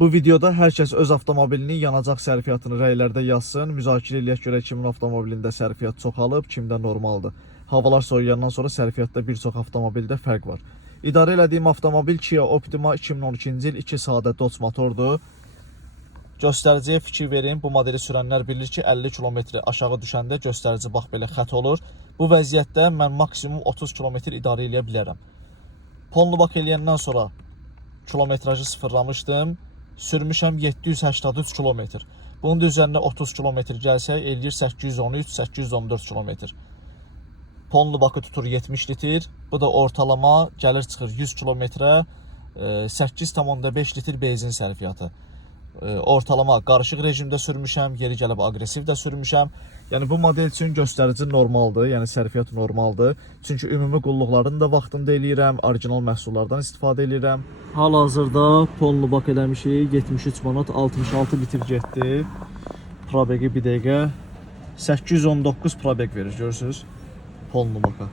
Bu videoda hər kəs öz avtomobilinin yanacaq sərfiyyatını rəylərdə yazsın. Müzakirə eləyək görək kimin avtomobilində sərfiyyat çoxalıb, kimdə normaldır. Havalar soyuyandan sonra sərfiyyatda bir çox avtomobildə fərq var. İdarə elədiyim avtomobil Kia Optima 2012-ci il 2 sadə Dodge motordur. Göstəriciyə fikir verin. Bu modeli sürənlər bilir ki, 50 km aşağı düşəndə göstərici bax belə xət olur. Bu vəziyyətdə mən maksimum 30 km idarə eləyə bilərəm. Polnu bak eləyəndən sonra kilometrajı sıfırlamışdım. Sürmüşəm 783 km. Bunun da üzərində 30 km gəlsək, eləyir 813-814 km. Polnu bakı tutur 70 litr. Bu da ortalama gəlir çıxır 100 km 8,5 litr benzin sərfiyyatı. Ortalama qarışıq rejimdə sürmüşəm, yeri gəlib aqressiv də sürmüşəm. Yəni bu model üçün göstərici normaldır, yəni sərfiyyat normaldır. Çünki ümumi qulluqlarını da vaxtında eləyirəm, orijinal məhsullardan istifadə eləyirəm. Hal-hazırda polnu bak eləmişik, 73 manat 66 litr getdi. Probegi bir dəqiqə 819 probeg verir, görürsünüz? Polnu baka.